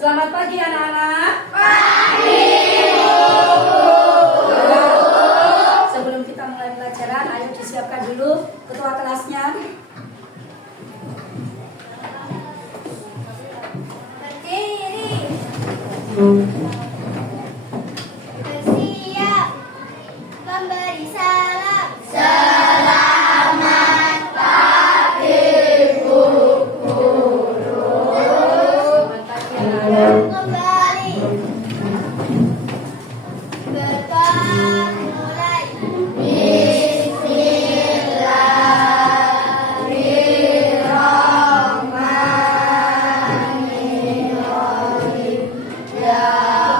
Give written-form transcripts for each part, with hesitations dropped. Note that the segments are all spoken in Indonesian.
Selamat pagi anak-anak. Pagi, Bu. Sebelum kita mulai pelajaran, ayo disiapkan dulu ketua kelasnya. Berdiri. Bersiap. Memberi salam. Selamat pagi, Bu Guru. Selamat pagi anak-anak. Kembali. Berdoa mulai. Bismillahirrahmanirrahim. Ya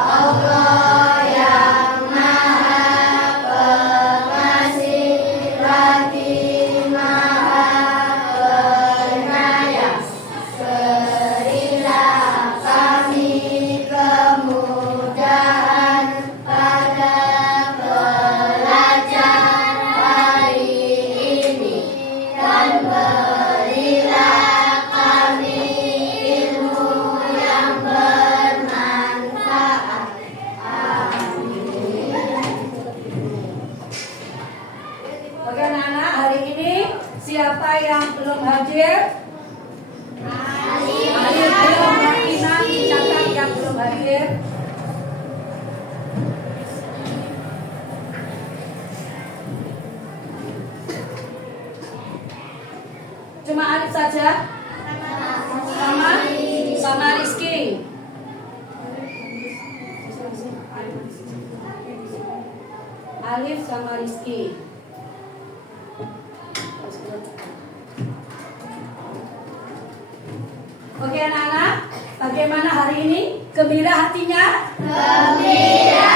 Allah yang Maha Pengasih lagi Maha Penyayang, berilah kami kemudahan pada belajar hari ini, dan berilah kami ilmu yang bermanfaat. Oke anak-anak, hari ini siapa yang belum hadir? Ayo Martina dicatat yang belum hadir. Cuma Alif saja? Sama Rizky. Alif sama Rizky. Oke anak-anak, bagaimana hari ini? Gembira hatinya? Gembira.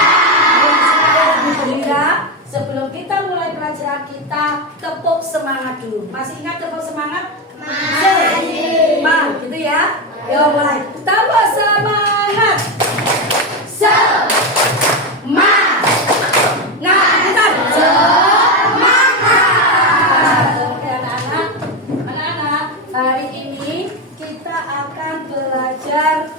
Supaya lebih gembira, sebelum kita mulai pelajaran kita tepuk semangat dulu. Masih ingat tepuk semangat? Masih. Gitu ya. Yuk mulai. Tambah semangat. Semangat. Oke anak-anak. Anak-anak, hari ini kita akan belajar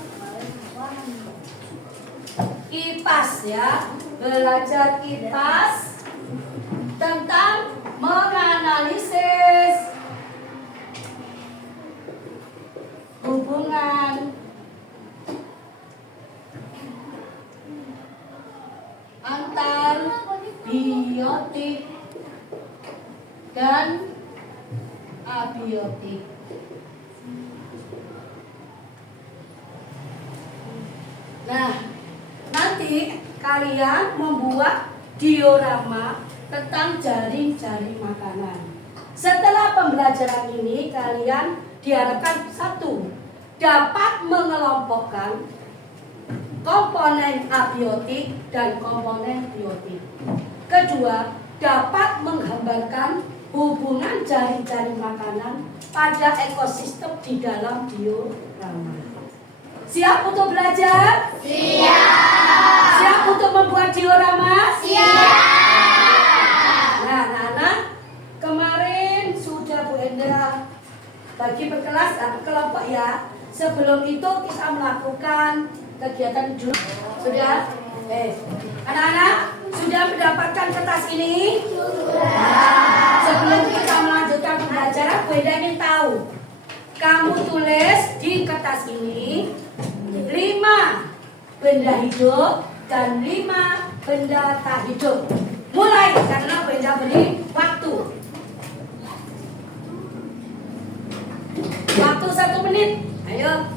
IPAS ya. Belajar IPAS tentang menganalisis hubungan antar biotik dan abiotik. Nah, nanti kalian membuat diorama tentang jaring-jaring makanan. Setelah pembelajaran ini, kalian diharapkan satu, dapat mengelompokkan komponen abiotik dan komponen biotik. Kedua, dapat menggambarkan hubungan jaring-jaring makanan pada ekosistem di dalam diorama. Siap untuk belajar? Siap. Siap untuk membuat diorama? Siap. Nah, anak-anak, kemarin sudah Bu Endra bagi per kelas kelompok ya. Sebelum itu kita melakukan kegiatan dulu. Sudah? Anak-anak sudah mendapatkan kertas ini? Sudah. Sebelum kita melanjutkan pembelajaran, Bu Endra ingin tahu. Kamu tulis di kertas ini 5 benda hidup dan 5 benda tak hidup. Mulai, karena Bu Endra beri waktu. Waktu 1 menit. Ayo.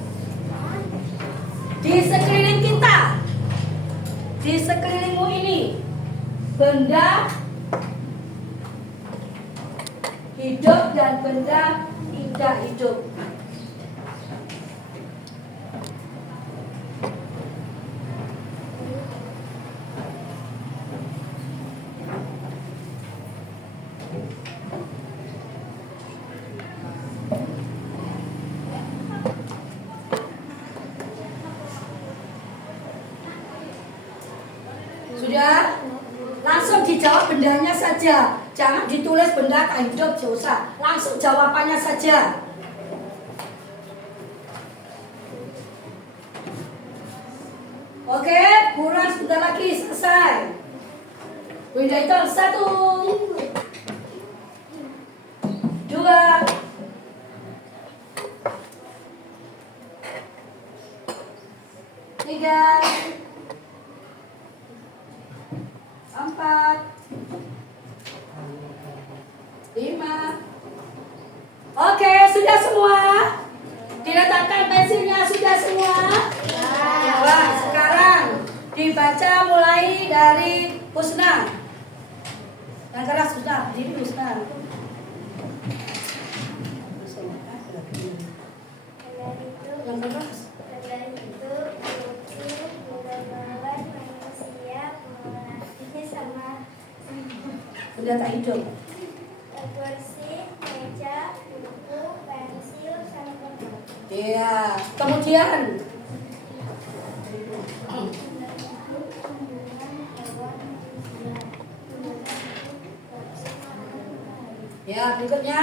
Di sekeliling kita, di sekelilingmu ini, benda hidup dan benda tidak hidup. Sudah? Langsung dijawab bendanya saja. Jangan ditulis benda tak hidup, gak usah. Langsung jawabannya saja. Oke, kurang sebentar lagi selesai. Bunda itu 1, 2, 3, 4, 5. Oke, sudah semua? Diletakkan pensilnya sudah semua? Wah, sekarang dibaca mulai dari Husna. Yang keras sudah, diri Husna. Yang keras. Benda tak hidup. Kursi, meja, buku, pensil, sampai Iya. Kemudian ya, berikutnya.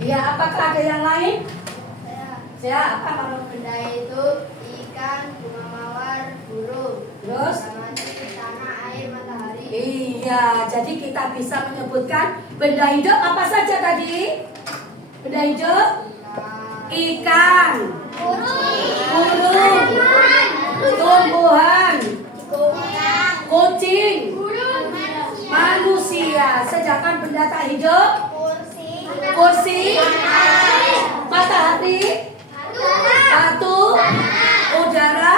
Ya, apakah ada yang lain? Ya, apa kalau benda itu ikan, bunga mawar, burung, terus? tanah, air, matahari. Iya, jadi kita bisa menyebutkan benda hidup apa saja tadi? Benda hidup? Ikan, burung, tumbuhan, kucing, manusia. Sedangkan benda tak hidup? Kursi, matahari, batu, udara,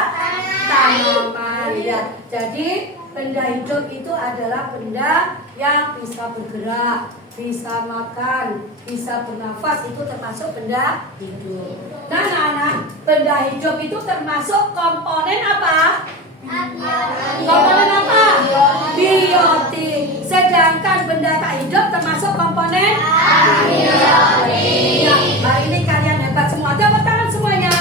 tanaman. Ya, jadi benda hidup itu adalah benda yang bisa bergerak, bisa makan, bisa bernafas, itu termasuk benda hidup. Nah, anak-anak, benda hidup itu termasuk komponen apa? Komponen apa? Biotik. Sedangkan benda tak hidup termasuk komponen biotik. Ya, hari ini kalian hebat semua. Tepuk tangan semuanya.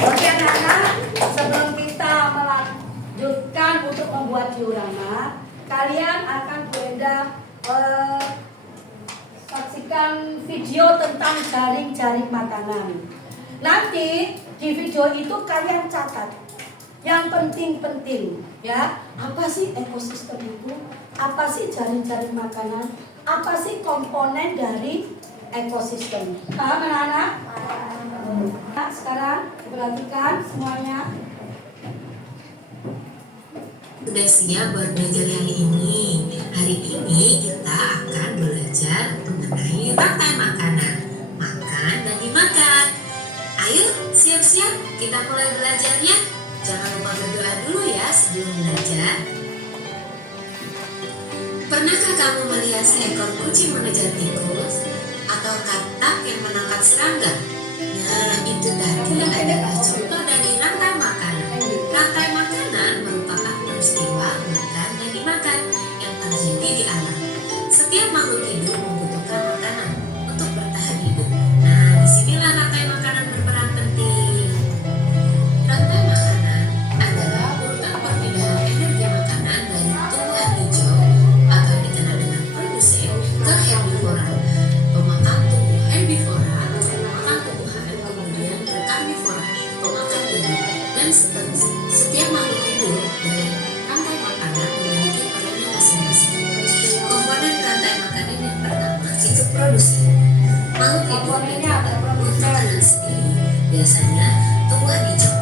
Oke anak-anak, sebelum kita melanjutkan untuk membuat diorama, kalian akan saksikan video tentang jaring-jaring makanan. Nanti di video itu kalian catat yang penting-penting, ya. Apa sih ekosistem itu? Apa sih jaring-jaring makanan? Apa sih komponen dari ekosistem? Paham anak-anak? Nah, sekarang perhatikan semuanya. Sudah siap buat belajar hari ini? Hari ini kita akan belajar mengenai rantai makanan. Makan dan dimakan. Ayo siap-siap kita mulai belajarnya. Jangan lupa berdoa dulu ya sebelum belajar. Pernahkah kamu melihat seekor kucing mengejar tikus? Atau katak yang menangkap serangga? Nah, itu tadi adalah contoh dari rantai makanan. Rantai makanan merupakan peristiwa makan dan dimakan yang terjadi di alam. Setiap makhluk hidup membutuhkan makanan untuk bertahan hidup. Nah, disinilah rantai makanan berperan penting. Rantai makanan adalah urutan perpindahan energi makanan dari tumbuhan hijau atau yang dikenal dengan produsen ke herbivora. Pemakan tumbuh herbivora atau pemakan tumbuhan, kemudian ke karnivora, pemakan daging, dan seterusnya. Setiap makhluk hidup dari rantai makanan memiliki perannya masing-masing. Komponen rantai makanan yang pertama itu produsen. Makhluk hidup yang dapat membuat makanan sendiri, biasanya tumbuhan hijau.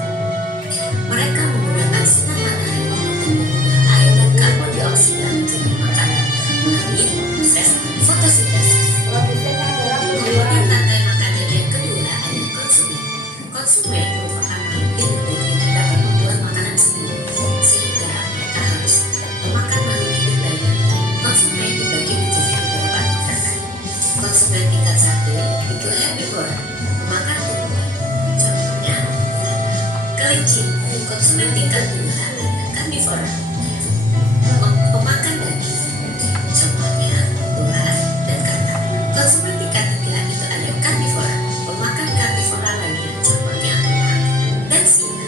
Mereka menggunakan sinar matahari untuk mengubah air dan karbon dioksida menjadi makanan melalui proses fotosintesis. Produsennya adalah Kemudian rantai makanan yang kedua ada konsumen. Konsumen merupakan makhluk hidup yang dapat membuat makanan sendiri, sehingga mereka harus memakan makhluk hidup lainnya. Konsumen dibagi menjadi beberapa tingkatan. Konsumen tingkat 1 itu herbivora, pemakan tumbuhan. Contohnya kelinci. Konsumen tingkat 2 adalah karnivora, pemakan daging. Contohnya ular dan katak. Konsumen tingkat 3 itu ada karnivora, pemakan karnivora lainnya. Contohnya emak dan singa.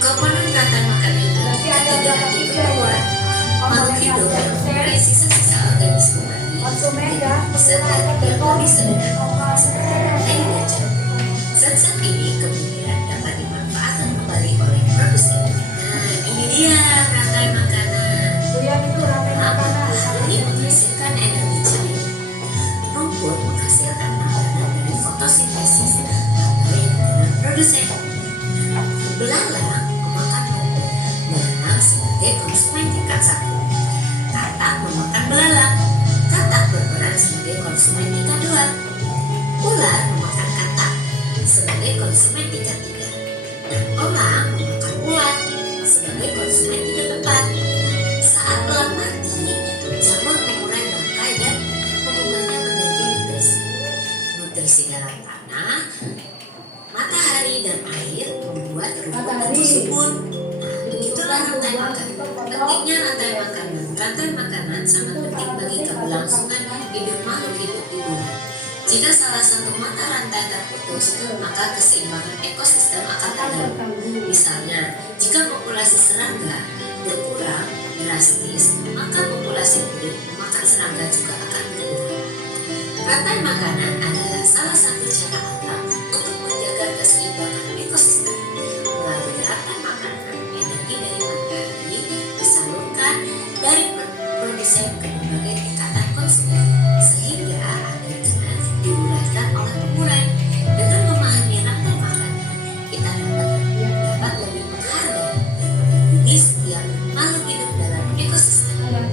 Komponen rantai makanan itu Berarti ada tidak berapa hanya tiga ya? berbuat makhluk hidup yang mempunyai sisa-sisa organisme mati Konsumen ya, serta yang lebih sederhana seperti gajah. Zat-zat ini kemudian dapat dimanfaatkan kembali oleh produsen. Nah, ini dia rantai makanan. Yang itu rantai makanan. Matahari menghasilkan energi cair. Rumput menghasilkan makanan dari fotosintesis atau yang dengan produsen. Belalang memakan rumput. Belalang sebagai konsumen tingkat 1. Katak memakan belalang. Katak berperan sebagai konsumen tingkat 2. Ular memakan katak sebagai konsumen tingkat 3. Dan elang memakan ular sebagai konsumen tingkat 4. Saat elang mati, jamur mengurai bangkai dan mengubahnya menjadi nutrisi. Nutrisi dalam tanah, matahari dan air membuat rumput tumbuh subur. Nah, begitulah rantai makanan. Pentingnya rantai makanan. Rantai makanan sangat penting bagi keberlangsungan hidup makhluk hidup di bulan. Jika salah satu mata rantai terputus, maka keseimbangan ekosistem akan terganggu. Misalnya, jika populasi serangga berkurang drastis, maka populasi burung memakan serangga juga akan berkurang. Rantai makanan adalah salah satu cara alam untuk menjaga keseimbangan ekosistem. Melalui rantai makanan, energi dari matahari disalurkan dari produsen ke berbagai tingkatan konsumen, sehingga akhirnya diuraikan oleh pengurai. Dengan memahami rantai makanan, kita dapat lebih menghargai dan melindungi setiap makhluk hidup dalam ekosistem. Nah,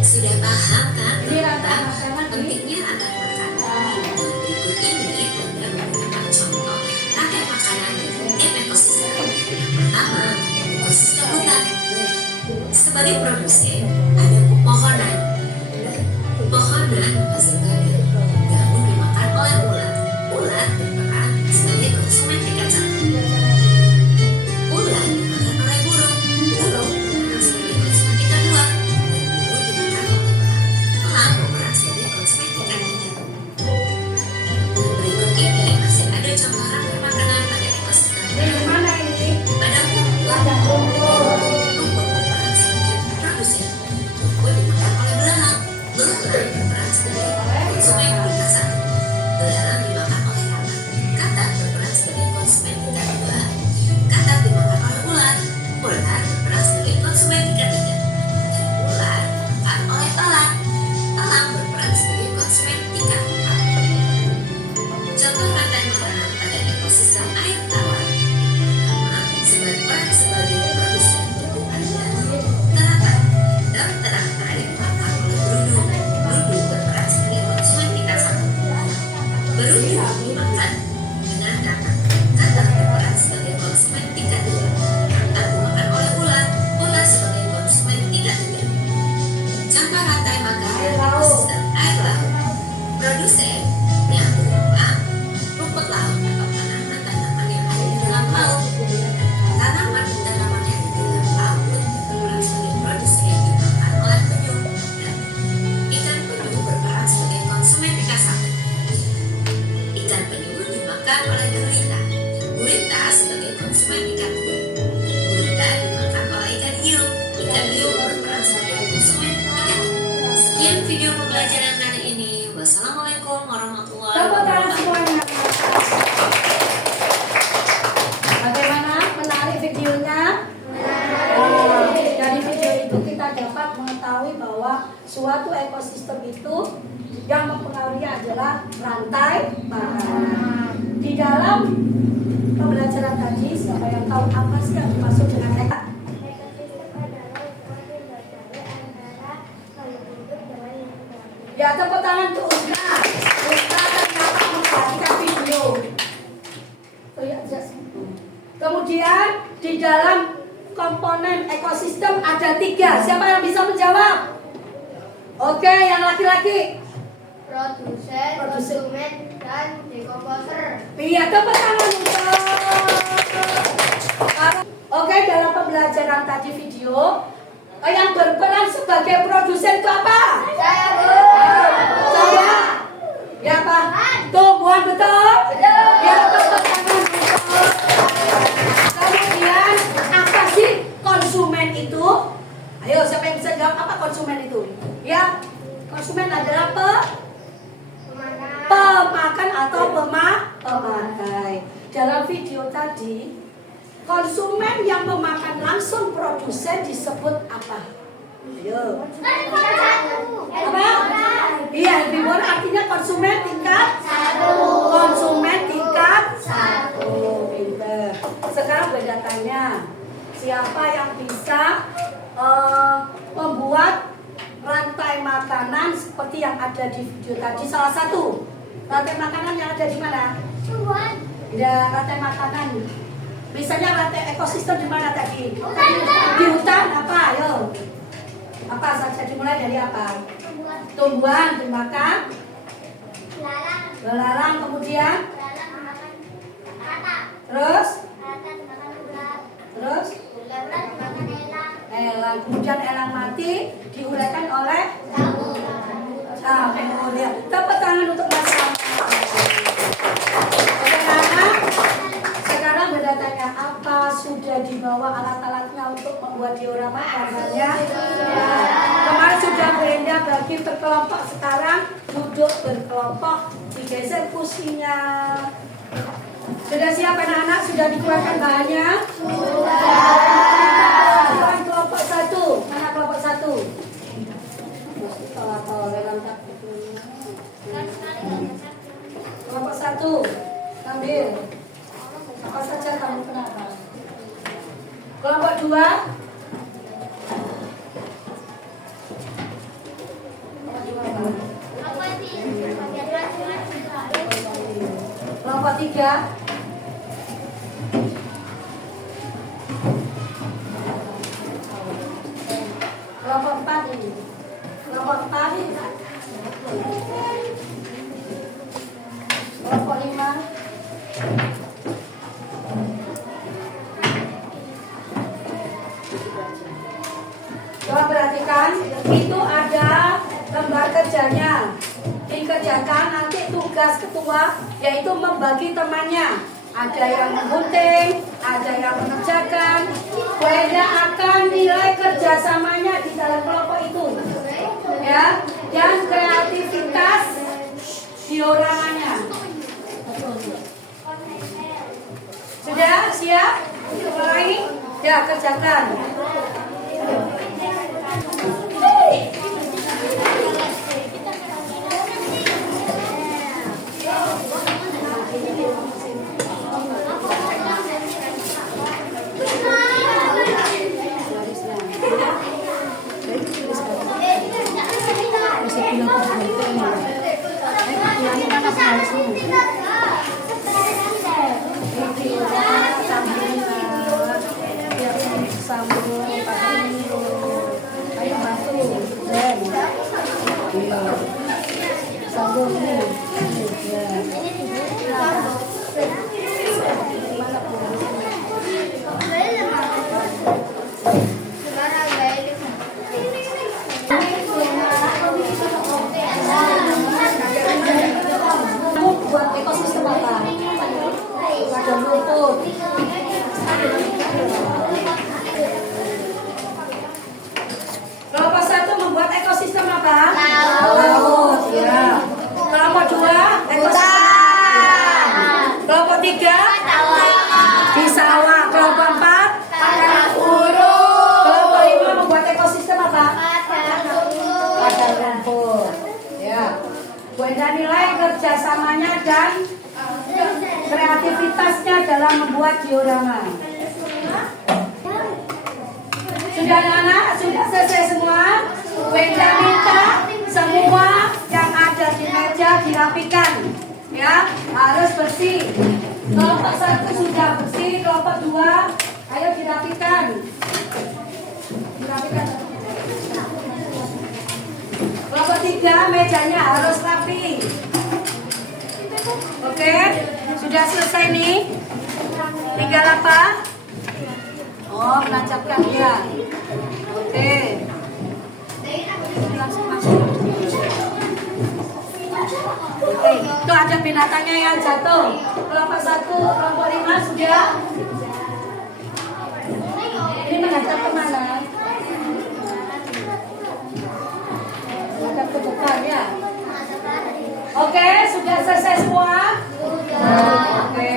sudah paham kan tentang pentingnya rantai makanan? Nah, berikut ini ada beberapa contoh rantai makanan dari tiap ekosistem. Yang pertama, ekosistem hutan. Sebagai produsen, ada pepohonan. Pepohonan menghasilkan daun. Daun dimakan oleh ulat. Ulat berperan sebagai konsumen tingkat 1. Ulat dimakan oleh burung. Burung berperan sebagai konsumen tingkat 2. Burung dimakan oleh elang. Elang berperan sebagai konsumen tingkat 3. Berikut ini masih ada contoh rantai makanan pada ekosistem. Yang mana ini? Pada rumput, Ada rumput. rumput berperan sebagai produsen. Rumput dimakan oleh belalang. Belalang berperan sebagai konsumen tingkat 1. Belalang dimakan oleh katak. Katak berperan sebagai konsumen tingkat 2. Katak dimakan oleh ular. Ular berperan sebagai konsumen tingkat 3. Dan ular dimakan oleh elang. Elang berperan sebagai konsumen tingkat 4. Contoh rantai makanan pada ekosistem air tawar. Berperan sebagai produsen yaitu ada teratai. Daun teratai dimakan oleh berudu. Berudu berperan sebagai konsumen tingkat 1. Berudu dimakan dengan katak. Katak berperan sebagai konsumen tingkat 2. Katak dimakan oleh ular. Ular sebagai konsumen tingkat 3. Contoh rantai makanan ekosistem air laut. Produsen yang berupa rumput laut atau tanaman-tanaman yang ada di dalam laut. Tanaman yang di dalam laut berperan sebagai produsen yang dimakan oleh penyu. Dan ikan penyu berperan sebagai konsumen tingkat 1. Ikan penyu dimakan oleh gurita. Gurita sebagai konsumen tingkat 2. Gurita dimakan oleh ikan hiu. Ikan hiu berperan sebagai konsumen tingkat 3. Sekian video pembelajaran kali ini. Wassalamualaikum warahmatullahi Tepuk tangan wabarakatuh. semuanya. Bagaimana? Menarik videonya? Dari video itu kita dapat mengetahui bahwa suatu ekosistem itu yang mempengaruhi adalah rantai makanan. Di dalam pembelajaran tadi, siapa yang tahu apa sih yang dimaksud dengan Ekosistem adalah hubungan yang terjadi antara makhluk hidup dengan lingkungan. ya, tepuk tangan untuk Ustaz. Ustaz ternyata memperhatikan video. Oh, ya, jelas. Kemudian di dalam komponen ekosistem ada 3. Siapa yang bisa menjawab? Oke, yang laki-laki. Produsen, konsumen, dan dekomposer. Iya, tepuk tangan untuk. Oke, dalam pembelajaran tadi video, yang berperan sebagai produsen itu apa? Saya Saya. Ya, Pak. Tumbuhan betul? Betul. Ya, tepuk tangan untuk. Kemudian video tadi, konsumen yang memakan langsung produsen disebut apa? Ayo. Apa? Iya, lebih murah artinya konsumen tingkat 1. Konsumen tingkat 1. Pinter. Sekarang beda tanya. Siapa yang bisa membuat rantai makanan seperti yang ada di video tadi? Salah satu rantai makanan yang ada di mana? Ya, rantai makanan. Misalnya rantai ekosistem di mana tadi? Di hutan apa? Ayo. Apa saja dimulai dari apa? Tumbuhan dimakan, belarang, kemudian terus elang, kemudian elang mati diuraikan oleh jamur. Ya, tepuk tangan untuk masalah. Sekarang berdatanya apa sudah dibawa alat-alatnya untuk membuat diorama gambarnya? Ya. Kemarin sudah Brenda bagi berkelompok, sekarang duduk berkelompok, digeser kursinya. Sudah siap anak-anak? Sudah dikeluarkan bahannya? Sudah. Kelompok 1. Mana kelompok 1? Kelompok 1. Ambil. Apa saja kamu kenapa? Kelompok 2. Kelompok 3. Kelompok 4 ini. Kelompok 4. Kelompok 5. Coba perhatikan, itu ada lembar kerjanya. Dikerjakan nanti tugas ketua yaitu membagi temannya. Ada yang menggunting, ada yang mengerjakan. Brenda akan nilai kerjasamanya di dalam kelompok itu, ya, dan kreativitas dioramanya. Sudah siap? Mulai? Ya, kerjakan. Buat ekosistem apa? Ada rumput. Kelompok 1 membuat ekosistem apa? Laut. Ya. Kelompok 2 ekosistem. Kelompok 3 di sawah. Kelompok 4 padang gurun. Kelompok 5 membuat ekosistem apa? Padang rumput. Ya. Brenda nilai kerjasamanya dan kreativitasnya dalam membuat diorama. Sudah anak-anak? Sudah selesai semua? Brenda minta semua yang ada di meja dirapikan, ya, harus bersih. Kelompok 1 sudah bersih, kelompok 2 ayo dirapikan. Dirapikan. Kelompok 3 mejanya harus rapi. Oke, sudah selesai nih. Tinggal apa? Oh, menancapkan ya. Oke. Langsung masuk. Oke, itu ada binatangnya yang jatuh. Kelompok 1, kelompok 5 sudah. Ini menghadap kemana? Menghadap ke depan ya. Oke, sudah selesai semua? Sudah. Oke.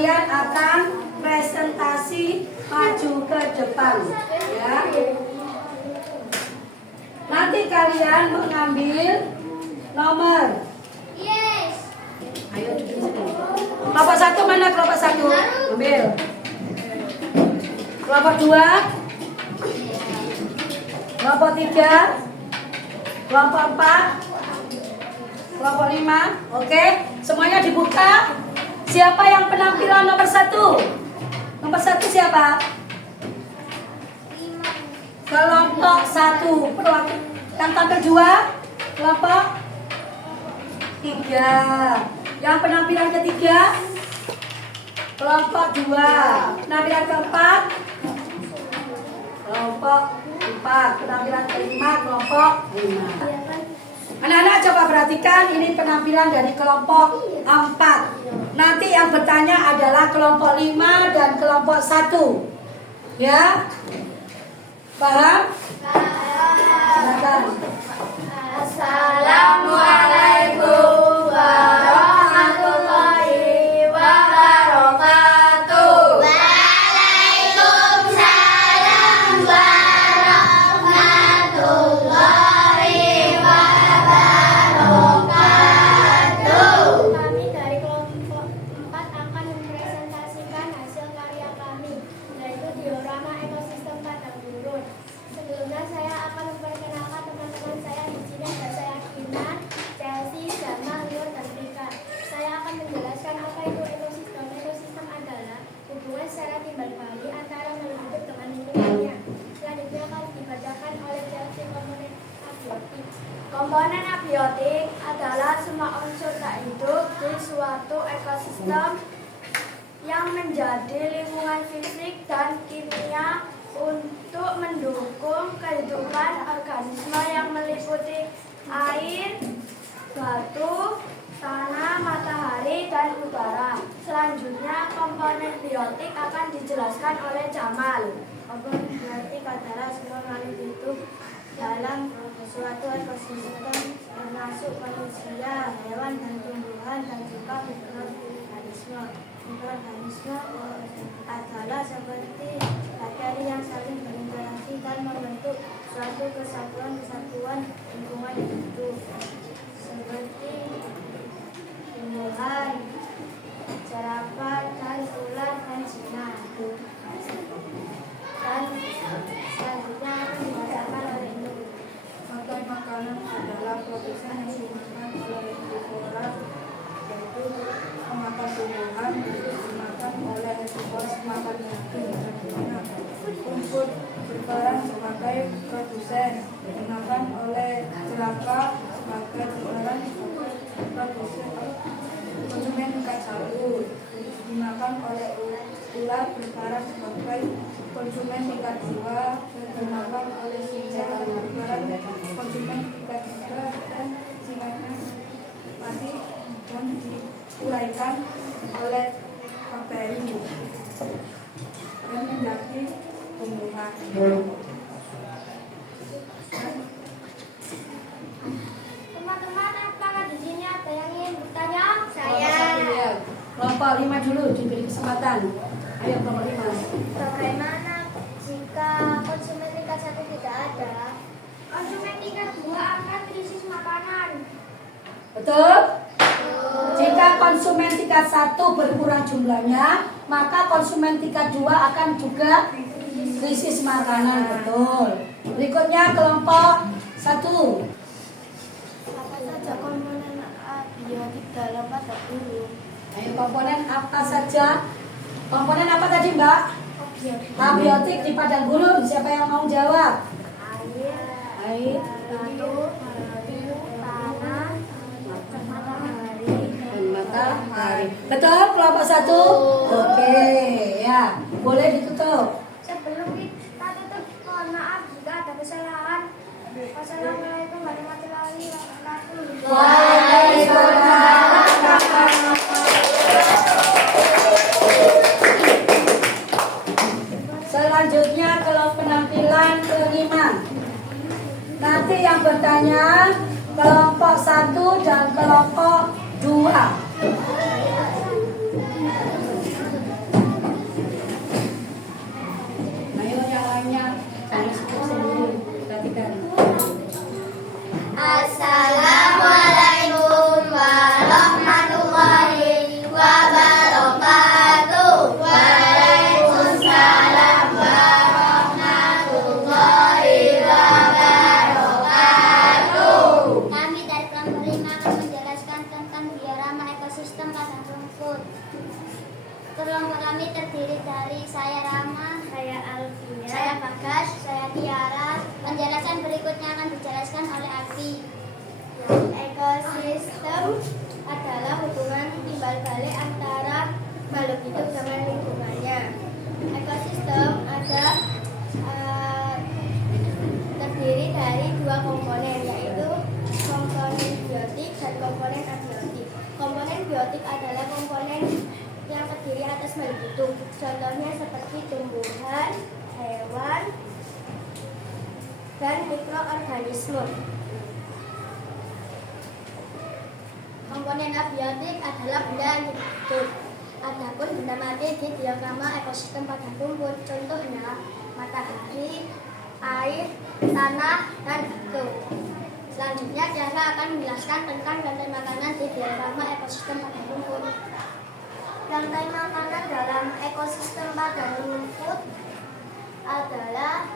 kalian akan presentasi maju ke depan, ya. Nanti kalian mengambil nomor. Yes. Ayo duduk sini. Kelompok 1 mana kelompok 1? Ambil. Kelompok 2. Kelompok 3. Kelompok 4. Kelompok 5. Oke, semuanya dibuka. Siapa yang penampilan nomor 1? Nomor 1 siapa? Kelompok 1. Yang tampil 2. Kelompok 3. Yang penampilan ketiga? Kelompok 2. Penampilan keempat? Kelompok 4. Penampilan kelima? Kelompok 5. Anak-anak coba perhatikan, ini penampilan dari kelompok 4. Nanti yang bertanya adalah kelompok 5 dan kelompok 1. Ya? Paham? Silakan. Assalamualaikum warahmatullahi wabarakatuh. Waalaikumsalam warahmatullahi wabarakatuh. Kami dari kelompok 4 akan mempresentasikan hasil karya kami, yaitu diorama ekosistem padang gurun. Sebelumnya saya akan memperkenalkan teman-teman saya di sini. Ada saya Kinan, Chelsea, Jamal, Nur, dan Rika. Saya akan menjelaskan apa itu ekosistem. Ekosistem adalah hubungan secara timbal balik antara makhluk hidup dengan lingkungannya. Selanjutnya akan dibacakan oleh Chelsea komponen abiotik. Komponen abiotik adalah semua unsur tak hidup di suatu ekosistem yang menjadi lingkungan fisik dan kimia untuk mendukung kehidupan organisme yang meliputi air, batu, tanah, matahari, dan udara. Selanjutnya, komponen biotik akan dijelaskan oleh Jamal. Komponen biotik adalah semua makhluk hidup dalam suatu ekosistem termasuk manusia, hewan, dan tumbuhan, dan juga mikroorganisme. Mikroorganisme adalah seperti bakteri yang saling berinteraksi dan membentuk suatu kesatuan lingkungan hidup, seperti tumbuhan, jerapah, dan ular, dan jinak. Dan selanjutnya akan dibacakan oleh Nur. Makan makanan adalah proses yang dilakukan oleh herbivora, yaitu memakan tumbuhan, dimakan oleh herbivora makan daging dan minyak. Rumput berperan sebagai produsen, dimakan oleh jerapah sebagai berperan sebagai produsen konsumen tingkat 1, dimakan oleh ular berperan sebagai konsumen tingkat 2, dan dimakan oleh singa berperan konsumen tingkat 3, dan singanya mati dan diuraikan oleh bakteri dan menjadi tumbuhan. Teman-teman, apakah di sini ada yang ingin bertanya? Kelompok 5 dulu diberi kesempatan. Ayo kelompok 5. Bagaimana jika konsumen tingkat 1 tidak ada? Konsumen tingkat 2 akan krisis makanan. Betul? Jika konsumen tingkat 1 berkurang jumlahnya, maka konsumen tingkat 2 akan juga krisis makanan. Betul. Berikutnya kelompok 1. Apa saja komponen abiotik dalam padang gurun? Ayo komponen apa saja? Komponen apa tadi Mbak? Abiotik di padang gurun. Siapa yang mau jawab? Air, Batu, tanah, matahari. dan matahari. Betul kelompok 1? Oke, ya. Boleh ditutup. Sebelum kita tutup, mohon maaf jika ada kesalahan. Wassalamualaikum warahmatullahi wabarakatuh. Selanjutnya kalau penampilan kelima. Nanti yang bertanya kelompok 1 dan kelompok 2. Kelompok kami terdiri dari saya Rama, saya Alvia, saya Bagas, saya Tiara. Penjelasan berikutnya akan dijelaskan oleh Alfi. Ekosistem adalah hubungan timbal balik antara makhluk hidup dengan lingkungannya. Ekosistem terdiri dari dua komponen, yaitu komponen biotik dan komponen abiotik. Komponen biotik adalah komponen yang terdiri atas makhluk hidup, contohnya seperti tumbuhan, hewan, dan mikroorganisme. Komponen abiotik adalah benda yang hidup. Adapun benda mati di diagrama ekosistem pada rumput, contohnya matahari, air, tanah, dan batu. Selanjutnya, Tiara akan menjelaskan tentang rantai makanan di diagrama ekosistem pada rumput. Rantai makanan dalam ekosistem pada rumput adalah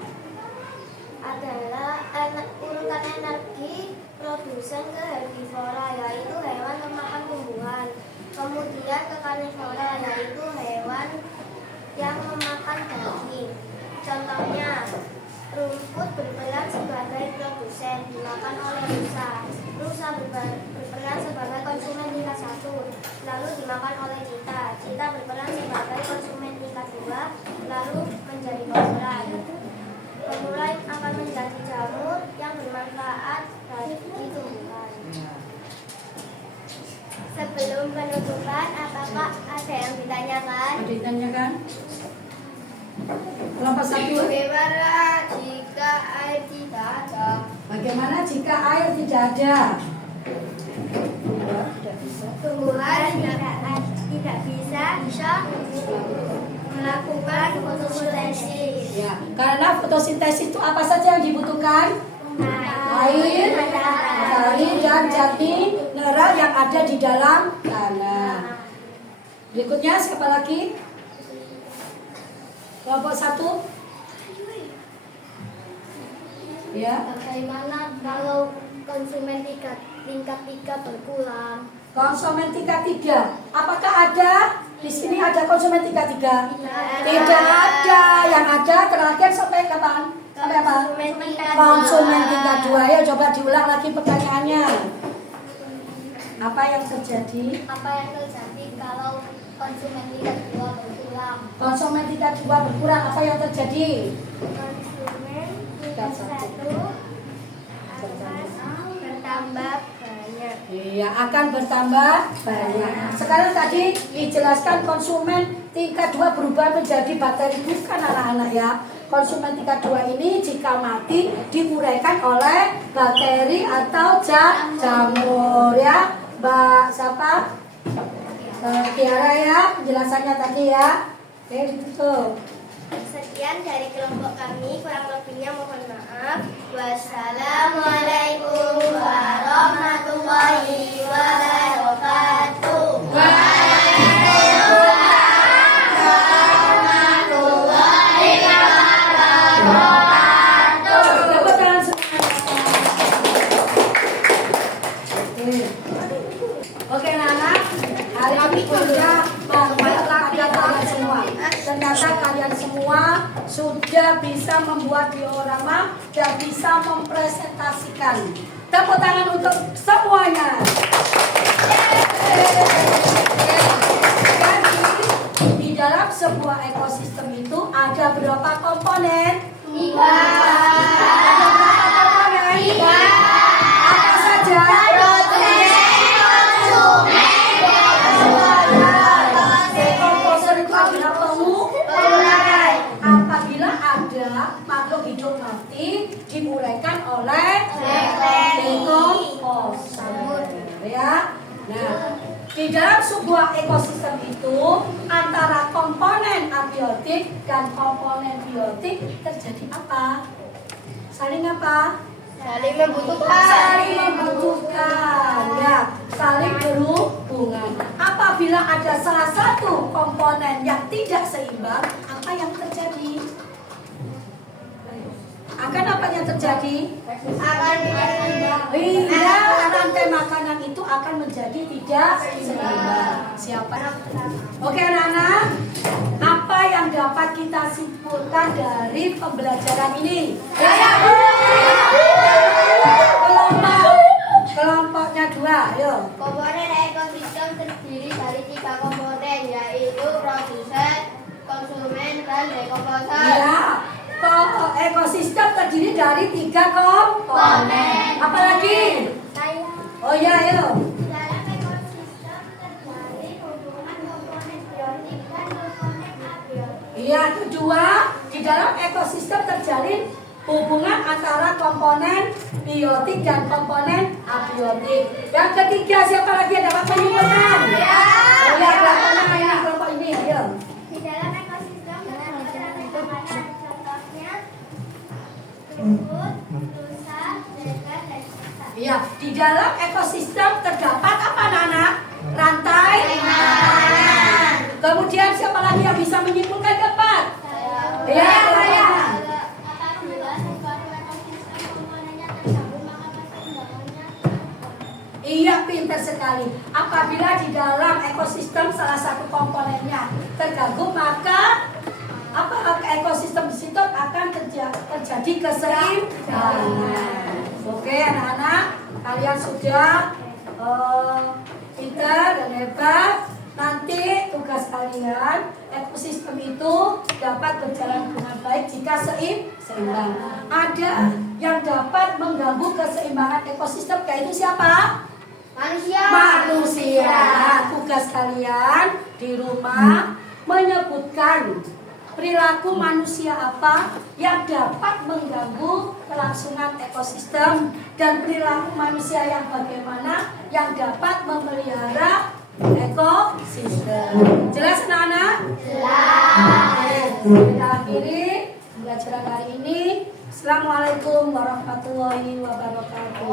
urutan energi produsen ke herbivora, yaitu hewan pemakan tumbuhan. Kemudian ke karnivora, yaitu hewan yang memakan daging. Contohnya, rumput berperan sebagai produsen, dimakan oleh rusa. Rusa berperan sebagai konsumen tingkat 1, lalu dimakan oleh cita. Cita berperan sebagai konsumen tingkat 2, lalu menjadi pemulai. Pemulai akan menjadi jamur yang bermanfaat bagi tumbuhan. Sebelum penutupan, apakah ada yang ditanyakan? Ada ditanyakan? Kelompok 1. Bagaimana jika air tidak ada? Bagaimana jika air tidak ada? Tumbuhan tidak bisa melakukan fotosintesis. Ya, karena fotosintesis itu apa saja yang dibutuhkan? Air, matahari, dan zat mineral yang ada di dalam tanah. Berikutnya siapa lagi? Kelompok 1. Ya. Bagaimana kalau konsumen tingkat 3 berkurang? Konsumen tingkat 3. Apakah ada di sini ada konsumen tingkat 3? Tidak ada. Yang ada terakhir sampai kapan? Sampai apa? Konsumen tingkat 2. Ya, coba diulang lagi pertanyaannya. Apa yang terjadi? Apa yang terjadi kalau konsumen tingkat 2 berkurang? Konsumen tingkat 2 berkurang, apa yang terjadi? Konsumen tingkat 1 akan bertambah banyak. Iya, akan bertambah banyak. Sekarang tadi dijelaskan konsumen tingkat 2 berubah menjadi bakteri, bukan anak-anak ya. Konsumen tingkat 2 ini jika mati diuraikan oleh bakteri atau jamur ya. Mbak siapa? Tiara ya, penjelasannya tadi ya. Oke, ditutup. Sekian dari kelompok kami, kurang lebihnya mohon maaf. Wassalamualaikum warahmatullahi wabarakatuh. Tepuk tangan semuanya. Oke, anak-anak, hari ini kita pada kalian semua. Ternyata kalian semua sudah bisa membuat diorama dan bisa mempresentasikan. Tepuk tangan untuk semuanya. Jadi di dalam sebuah ekosistem itu ada berapa komponen? 3. Ada berapa komponen? 3. Apa saja? Dekomposer itu adalah penguraian. Apabila ada makhluk hidup mati diuraikan oleh dekomposer, ya. Nah, di dalam sebuah ekosistem itu antara komponen abiotik dan komponen biotik terjadi apa? Saling apa? Saling membutuhkan. Saling membutuhkan, ya, saling berhubungan. Apabila ada salah satu komponen yang tidak seimbang, apa yang terjadi? akan apa yang terjadi? Akan Iya, rantai makanan itu akan menjadi tidak seimbang. Siapa? Oke anak-anak, apa yang dapat kita simpulkan dari pembelajaran ini? Kelompoknya 2, ayo. Komponen ekosistem terdiri dari 3 komponen, yaitu produsen, konsumen, dan dekomposer. Iya, ekosistem terdiri dari 3 komponen. Apa lagi? Oh ya, ayo. Di dalam ekosistem terjadi hubungan komponen biotik dan komponen abiotik. Iya, kedua, di dalam ekosistem terjalin hubungan antara komponen biotik dan komponen abiotik. Yang ketiga, siapa lagi yang dapat menyimpulkan? Oh ya, kelompok ini, ayo. Di dalam ekosistem terdapat rantai makanan, contohnya rumput, rusa, degan, dan serta. Iya, di dalam ekosistem terdapat apa anak-anak? Rantai makanan. Kemudian siapa lagi yang bisa menyimpulkan keempat? Iya, saya. Apabila suatu ekosistem komponennya tergabung, maka keseimbangannya tergabung. Iya, pintar sekali. Apabila di dalam ekosistem salah satu komponennya terganggu, maka ekosistem di situ akan terjadi keseimbangan. Oke, anak-anak, kalian sudah pintar dan hebat. Nanti tugas kalian, ekosistem itu dapat berjalan dengan baik jika seimbang. Ada yang dapat mengganggu keseimbangan ekosistem, yaitu siapa? Manusia. Tugas kalian di rumah menyebutkan perilaku manusia apa yang dapat mengganggu kelangsungan ekosistem dan perilaku manusia yang bagaimana yang dapat memelihara ekosistem. Jelas anak-anak? Jelas. Kita akhiri pembelajaran hari ini. Assalamualaikum warahmatullahi wabarakatuh.